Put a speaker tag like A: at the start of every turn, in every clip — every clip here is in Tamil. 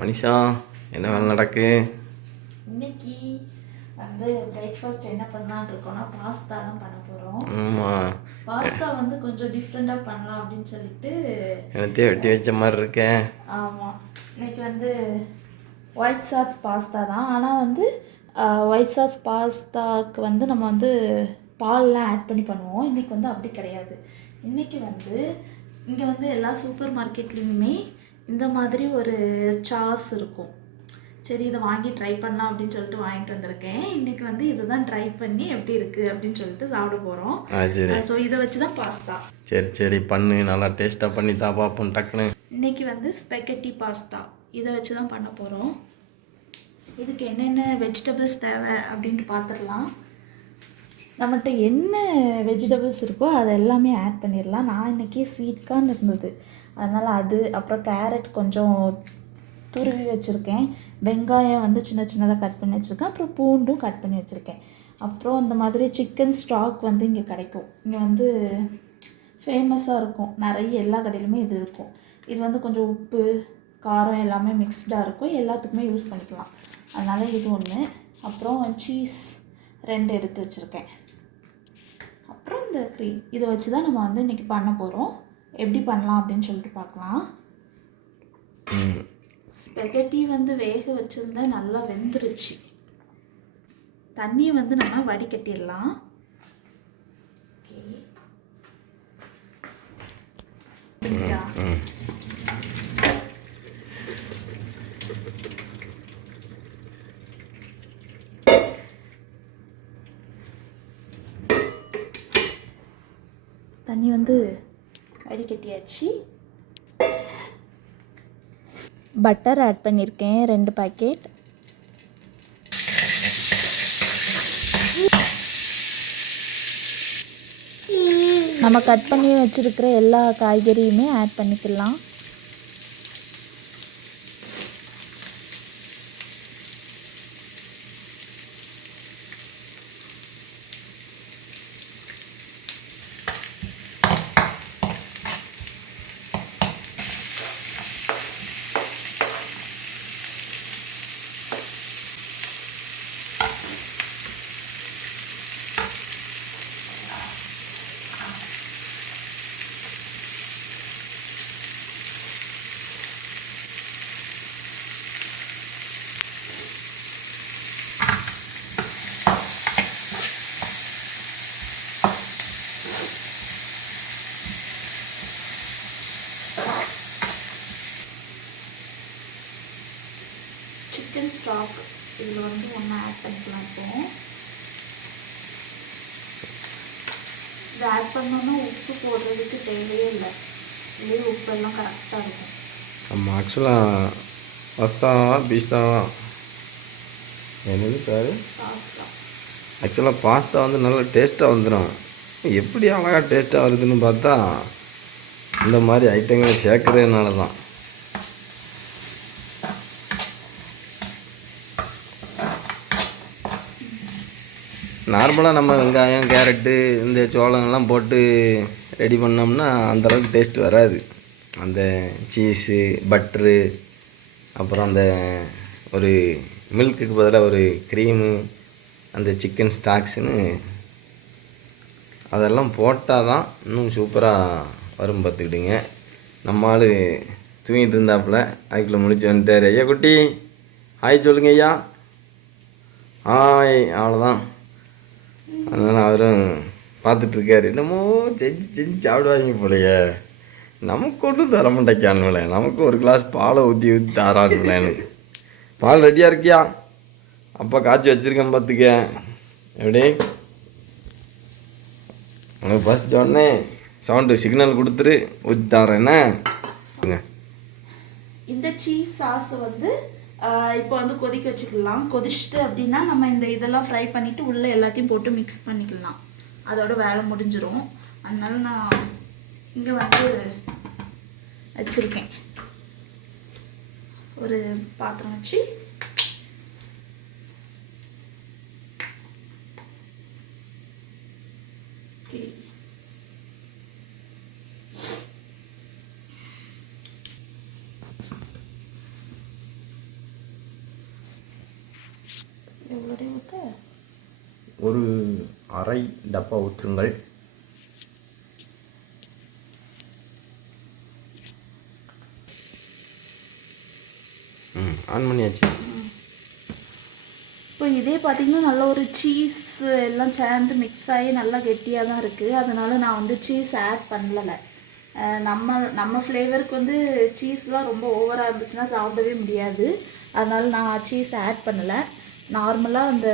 A: மனிஷா என்ன வேலை நடக்கு?
B: இன்னைக்கு வந்து பிரேக்ஃபாஸ்ட் என்ன பண்ணலாம்னு இருக்கோம்னா பாஸ்தா தான் பண்ண போகிறோம்
A: ஆமாம்
B: பாஸ்தா வந்து கொஞ்சம் டிஃப்ரெண்ட்டாக பண்ணலாம் அப்படின்னு சொல்லிட்டு
A: எனத்தையே வெட்டி வச்ச மாதிரி இருக்கேன்
B: ஆமாம் இன்னைக்கு வந்து ஒயிட் சாஸ் பாஸ்தா தான். ஆனால் வந்து ஒயிட் சாஸ் பாஸ்தாக்கு வந்து நம்ம வந்து பால்லாம் ஆட் பண்ணி பண்ணுவோம். இன்றைக்கி வந்து அப்படி கிடையாது. இன்றைக்கி வந்து இங்கே வந்து எல்லா சூப்பர் மார்க்கெட்லேயுமே இந்த மாதிரி ஒரு சாஸ் இருக்கும். சரி இதை வாங்கி ட்ரை பண்ணலாம் அப்படின்னு சொல்லிட்டு வாங்கிட்டு வந்திருக்கேன். இன்றைக்கி வந்து இதுதான் ட்ரை பண்ணி எப்படி இருக்குது அப்படின்னு சொல்லிட்டு சாப்பிட போகிறோம்
A: சரி.
B: ஸோ இதை வச்சு தான் பாஸ்தா
A: சரி சரி பண்ணு. நல்லா டேஸ்ட்டாக பண்ணி தா பார்ப்போம் டக்குன்னு.
B: இன்னைக்கு வந்து ஸ்பெகட்டி பாஸ்தா இதை வச்சு தான் பண்ண போகிறோம் இதுக்கு என்னென்ன வெஜிடபிள்ஸ் தேவை அப்படின்ட்டு பார்த்துடலாம் நம்மகிட்ட என்ன வெஜிடபிள்ஸ் இருக்கோ அது எல்லாமே ஆட் பண்ணிடலாம். நான் இன்னைக்கு ஸ்வீட் கார்ன் இருந்தது. அதனால் அது அப்புறம் கேரட் கொஞ்சம் துருவி வச்சுருக்கேன். வெங்காயம் வந்து சின்ன சின்னதாக கட் பண்ணி வச்சுருக்கேன். அப்புறம் பூண்டும் கட் பண்ணி வச்சுருக்கேன். அப்புறம் இந்த மாதிரி சிக்கன் ஸ்டாக் வந்து இங்கே கிடைக்கும். இங்கே வந்து ஃபேமஸாக இருக்கும். நிறைய எல்லா கடையிலுமே இது இருக்கும். இது வந்து கொஞ்சம் உப்பு காரம் எல்லாமே மிக்ஸ்டாக இருக்கும். எல்லாத்துக்குமே யூஸ் பண்ணிக்கலாம். அதனால் இது ஒன்று அப்புறம் சீஸ் ரெண்டு எடுத்து வச்சுருக்கேன். அப்புறம் இந்த க்ரீம் இதை வச்சு தான் நம்ம வந்து இன்றைக்கி பண்ண போகிறோம் எப்படி பண்ணலாம் அப்படின்னு சொல்லிட்டு பார்க்கலாம். ஸ்பெகட்டி வந்து வேக வச்சுருந்தா நல்லா வெந்துருச்சு. தண்ணியை வந்து நம்ம வடிகட்டிடலாம். தண்ணி வந்து வடிகட்டியாச்சு பட்டர் ஆட் பண்ணியிருக்கேன் ரெண்டு பாக்கெட் நம்ம கட் பண்ணி வச்சுருக்கிற எல்லா காய்கறியுமே ஆட் பண்ணிக்கலாம். சிக்கன் ஸ்டாக் இதில் வந்து ஒன்று ஆட் பண்ணிக்கலாம் இப்போ. இது ஆட் பண்ணோன்னா உப்பு போடுறதுக்கு தேவையே இல்லை. இதுலேயே உப்பு எல்லாம் கரெக்டாக இருக்கும்.
A: ஆமாம் ஆக்சுவலாக பஸ்தாவா பீஸ்தாவா என்னது பேர்?
B: பாஸ்தா
A: ஆக்சுவலாக பாஸ்தா வந்து நல்லா டேஸ்ட்டாக வந்துடும் எப்படி அழகாக டேஸ்ட்டாக வருதுன்னு பார்த்தா இந்த மாதிரி ஐட்டங்களை சேர்க்கறதுனால தான் நார்மலாக நம்ம வெங்காயம் கேரட்டு இந்த சோளங்கள்லாம் போட்டு ரெடி பண்ணோம்னா அந்தளவுக்கு டேஸ்ட் வராது. அந்த சீஸு பட்ரு அப்புறம் அந்த ஒரு மில்க்குக்கு பதிலாக ஒரு க்ரீமு அந்த சிக்கன் ஸ்டாக்ஸுன்னு அதெல்லாம் போட்டால் தான் இன்னும் சூப்பராக வரும் பார்த்துக்கிட்டுங்க. நம்ம ஆள் தூங்கிட்டு இருந்தாப்புல அதுக்குள்ளே முடிச்சு வந்துட்டார். ஐயா குட்டி ஹாய் சொல்லுங்க ஐயா. ஹாய் அவ்வளோதான் அதனால் அவரும் பார்த்துட்ருக்காரு என்னமோ செஞ்சு செஞ்சு சாப்பிடுவாங்க போலையே. நமக்கு ஒன்றும் தர மாட்டேக்கானுங்களே நமக்கு ஒரு கிளாஸ் பாலை ஊற்றி ஊற்றி தாரானுங்களேன்னு பால் ரெடியாக இருக்கியா? அப்பா காய்ச்சி வச்சுருக்கேன் பார்த்துக்க எப்படி? உனக்கு ஃபஸ்ட் உடனே சவுண்டு சிக்னல் கொடுத்துரு. ஊற்றி தரேன் என்ன?
B: இந்த சீஸ் சாஸை வந்து இப்போ வந்து கொதிக்க வச்சுக்கலாம். கொதிச்சுட்டு அப்படின்னா நம்ம இந்த இதெல்லாம் ஃப்ரை பண்ணிவிட்டு உள்ளே எல்லாத்தையும் போட்டு மிக்ஸ் பண்ணிக்கலாம். அதோட வேலை முடிஞ்சிடும் அதனால நான் இங்கே வந்து வச்சுருக்கேன். ஒரு பாத்திரம் வச்சு
A: ஒரு அரை டப்பா ஊற்றுங்கள் ம் ஆன் பண்ணியாச்சு.
B: இப்போ இதே பார்த்தீங்கன்னா நல்ல ஒரு சீஸ் எல்லாம் சேர்ந்து மிக்ஸ் ஆகி நல்லா கெட்டியாக தான் இருக்குது அதனால நான் வந்து சீஸ் ஆட் பண்ணலை. நம்ம நம்ம ஃப்ளேவருக்கு வந்து சீஸ்லாம் ரொம்ப ஓவராக இருந்துச்சுன்னா சாப்பிடவே முடியாது. அதனால நான் சீஸ் ஆட் பண்ணலை. நார்மலாக அந்த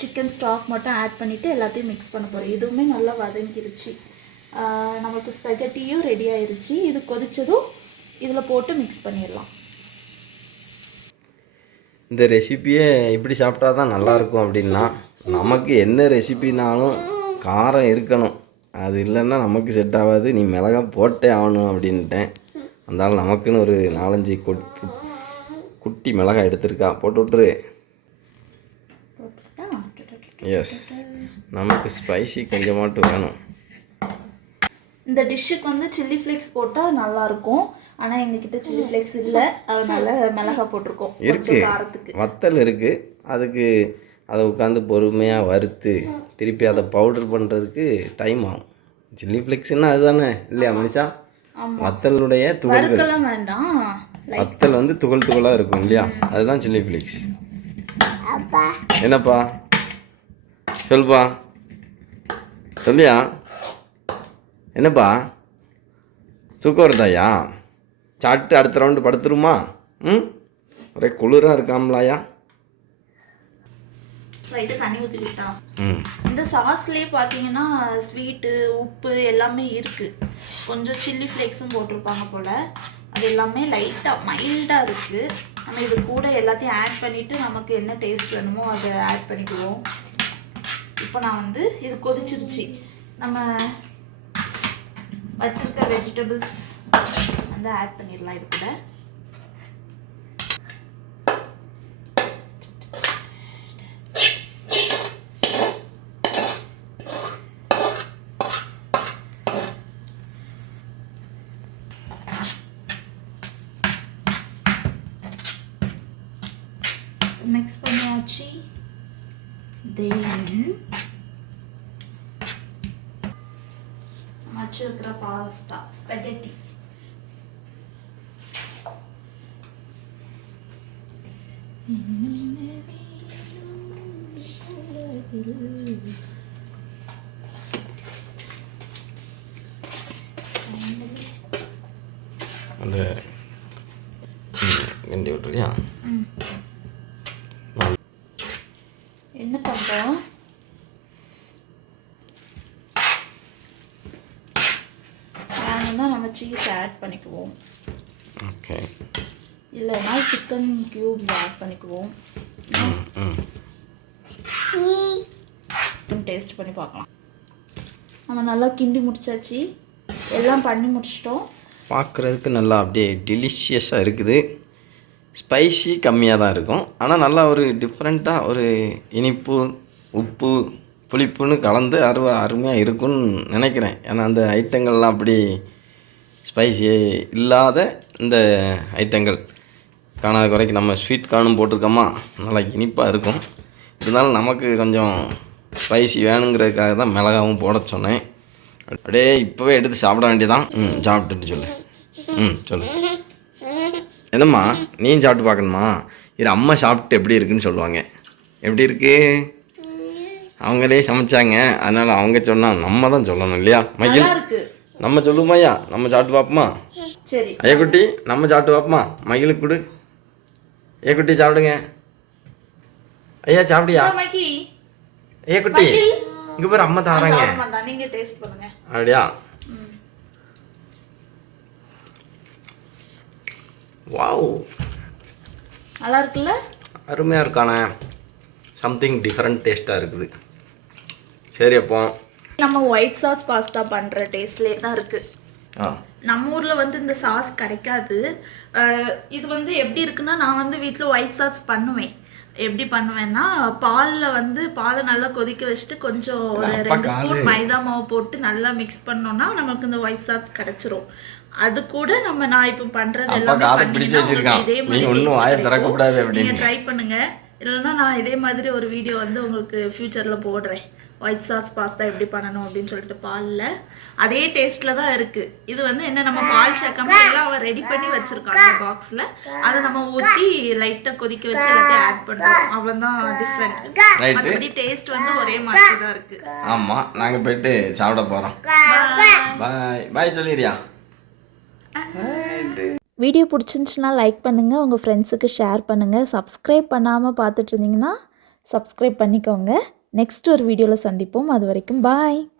B: சிக்கன் ஸ்டாக் மட்டும் ஆட் பண்ணிவிட்டு எல்லாத்தையும் மிக்ஸ் பண்ண போகிறோம் இதுவுமே நல்லா வதங்கிருச்சு. நமக்கு ஸ்பெகட்டியும் ரெடி ஆயிருச்சு. இது கொதித்ததும் இதில் போட்டு மிக்ஸ் பண்ணிடலாம்.
A: இந்த ரெசிப்பியை இப்படி சாப்பிட்டா தான் நல்லாயிருக்கும் அப்படின்னா நமக்கு என்ன ரெசிபினாலும் காரம் இருக்கணும். அது இல்லைன்னா நமக்கு செட் ஆகாது. நீ மிளகா போட்டே ஆகணும் அப்படின்ட்டேன். அதனால் நமக்குன்னு ஒரு நாலஞ்சு குட்டி மிளகாய் எடுத்திருக்கா. போட்டு விட்டுரு. எஸ் நமக்கு ஸ்பைசி கொஞ்சமாட்டும் வேணும்.
B: இந்த டிஷ்ஷுக்கு வந்து சில்லி ஃப்ளேக்ஸ் போட்டால் நல்லாயிருக்கும் ஆனால் எங்ககிட்ட சில்லி ஃப்ளேக்ஸ் இல்லை. அதனால மிளகா போட்டிருக்கோம்.
A: இருக்கு.
B: கொஞ்சம் காரத்துக்கு.
A: வத்தல் இருக்குது அதுக்கு அதை உட்காந்து பொறுமையாக வறுத்து திருப்பி அதை பவுடர் பண்ணுறதுக்கு டைம் ஆகும். சில்லி ஃப்ளெக்ஸ்னா அதுதானே? இல்லையா மனுஷா? வத்தலுடைய துகள்கள். வத்தல் வந்து துகள் துகளாக இருக்கும் இல்லையா? அதுதான் சில்லி ஃப்ளெக்ஸ் என்னப்பா? சொல்லுப்பா. சொல்லியா? என்னப்பா? தூக்கம் வருதாயா? சாப்பிட்டு அடுத்த ரவுண்டு படுத்துருமா? ம்? ஒரே குளிராக இருக்காமலாயா?
B: ரைட்டு தண்ணி ஊற்றிக்கிட்டா
A: ம்.
B: இந்த சாஸ்லேயே பார்த்தீங்கன்னா ஸ்வீட்டு உப்பு எல்லாமே இருக்குது கொஞ்சம் சில்லி ஃப்ளேக்ஸும் போட்டிருப்பாங்க போல். அது எல்லாமே லைட்டாக மைல்டாக இருக்குது நம்ம இது கூட எல்லாத்தையும் ஆட் பண்ணிவிட்டு நமக்கு என்ன டேஸ்ட் வேணுமோ அதை ஆட் பண்ணிக்குவோம். இப்போ நான் வந்து இது கொதிச்சிருச்சு. நம்ம வச்சிருக்க வெஜிடபிள்ஸ் வந்து ஆட் பண்ணிடலாம் இது கூட. மிக்ஸ் பண்ணியாச்சு. தென் வச்சிருக்கிற பாஸ்தா ஸ்பெகட்டி
A: அந்த ம், கிண்டி விட்டுறியா
B: என்ன பண்ணுறோம் வேணும்னா நம்ம சீஸ் ஆட் பண்ணிக்குவோம்.
A: ஓகே
B: இல்லைன்னா சிக்கன் க்யூப்ஸ் ஆட் பண்ணிக்குவோம். டேஸ்ட் பண்ணி பார்க்கலாம். நம்ம நல்லா கிண்டி முடிச்சாச்சு. எல்லாம் பண்ணி முடிச்சிட்டோம்.
A: பார்க்குறதுக்கு நல்லா அப்படியே டெலிஷியஸாக இருக்குது. ஸ்பைசி கம்மியாக தான் இருக்கும். ஆனால் நல்லா ஒரு டிஃப்ரெண்ட்டாக ஒரு இனிப்பு உப்பு புளிப்புன்னு கலந்து அருவ அருமையாக இருக்கும்னு நினைக்கிறேன். ஏன்னா அந்த ஐட்டங்கள்லாம் அப்படி ஸ்பைசி இல்லாத இந்த ஐட்டங்கள். காணாத குறைக்கு நம்ம ஸ்வீட் கார்னும் போட்டிருக்கோமா? நல்லா இனிப்பாக இருக்கும். இருந்தாலும் நமக்கு கொஞ்சம் ஸ்பைசி வேணுங்கிறதுக்காக தான் மிளகாவும் போட சொன்னேன். அப்படியே இப்போவே எடுத்து சாப்பிட வேண்டியதான் ம் சாப்பிட்டுட்டு சொல்லு. ம் சொல்லு. என்னம்மா நீயும் சாப்பிட்டு பார்க்கணுமா? இது அம்மா சாப்பிட்டு எப்படி இருக்குன்னு சொல்லுவாங்க. எப்படி இருக்கு? அவங்களே சமைச்சாங்க. அதனால் அவங்க சொன்னால் நம்ம தான் சொல்லணும் இல்லையா? மகிழ் நம்ம சொல்லுமாய்யா நம்ம சாப்பிட்டு பார்ப்போமா?
B: சரி.
A: ஐயா குட்டி நம்ம சாப்பிட்டு பார்ப்போமா? மகிழுக்கு கொடு. ஐயா குட்டி சாப்பிடுங்க. ஐயா சாப்பிடியா?
B: மைக்கி
A: ஐயா குட்டி இங்கே பாரு அம்மா தாராங்க.
B: டேஸ்ட் பண்ணுங்க.
A: அப்படியா. வாவ்.
B: நல்லா இருக்குல்ல?
A: அருமையாக இருக்கானே. சம்திங் டிஃப்ரெண்ட் டேஸ்ட்டாக இருக்குது. சரி அப்போ.
B: நம்ம ஒயிட் சாஸ் பாஸ்தா பண்ற டேஸ்ட்லேயே தான் இருக்கு. நம்ம ஊரில் வந்து இந்த சாஸ் கிடைக்காது. இது வந்து எப்படி இருக்குன்னா நான் வந்து வீட்டில் ஒயிட் சாஸ் பண்ணுவேன். எப்படி பண்ணுவேன்னா பாலில் வந்து பாலை நல்லா கொதிக்க வச்சுட்டு கொஞ்சம் ஒரு ரெண்டு. ஸ்பூன் மைதா மாவு போட்டு நல்லா மிக்ஸ் பண்ணோம்னா நமக்கு இந்த ஒயிட் சாஸ் கிடைச்சிரும். அது கூட நம்ம நான் இப்போ
A: அப்பா
B: எல்லாமே இதே மாதிரி ட்ரை பண்ணுங்க. இல்லைன்னா நான் இதே மாதிரி ஒரு வீடியோ வந்து உங்களுக்கு ஃப்யூச்சரில் போடுறேன். ஒயிட் சாஸ் பாஸ்தா எப்படி பண்ணணும் அப்படின்னு சொல்லிட்டு பாலில். அதே டேஸ்ட்டில் தான் இருக்குது இது வந்து என்ன நம்ம பால் சேர்க்காம எல்லாம் அவன் ரெடி பண்ணி வச்சுருக்கான் அந்த பாக்ஸில் அதை நம்ம ஊற்றி லைட்டாக கொதிக்க வச்சு எல்லாத்தையும் ஆட் பண்ணுறோம். அவ்வளோதான் டிஃப்ரெண்ட் மற்றபடி டேஸ்ட் வந்து ஒரே மாதிரி தான் இருக்குது
A: ஆமாம் நாங்கள் போயிட்டு சாப்பிட போகிறோம் பாய் பாய் சொல்லிடுறியா?
B: வீடியோ பிடிச்சிருந்துச்சுன்னா லைக் பண்ணுங்கள் உங்கள் ஃப்ரெண்ட்ஸுக்கு ஷேர் பண்ணுங்கள் சப்ஸ்கிரைப் பண்ணாமல் பார்த்துட்டு இருந்தீங்கன்னா சப்ஸ்கிரைப் பண்ணிக்கோங்க. நெக்ஸ்ட் ஒரு வீடியோவில் சந்திப்போம். அது வரைக்கும் பாய்.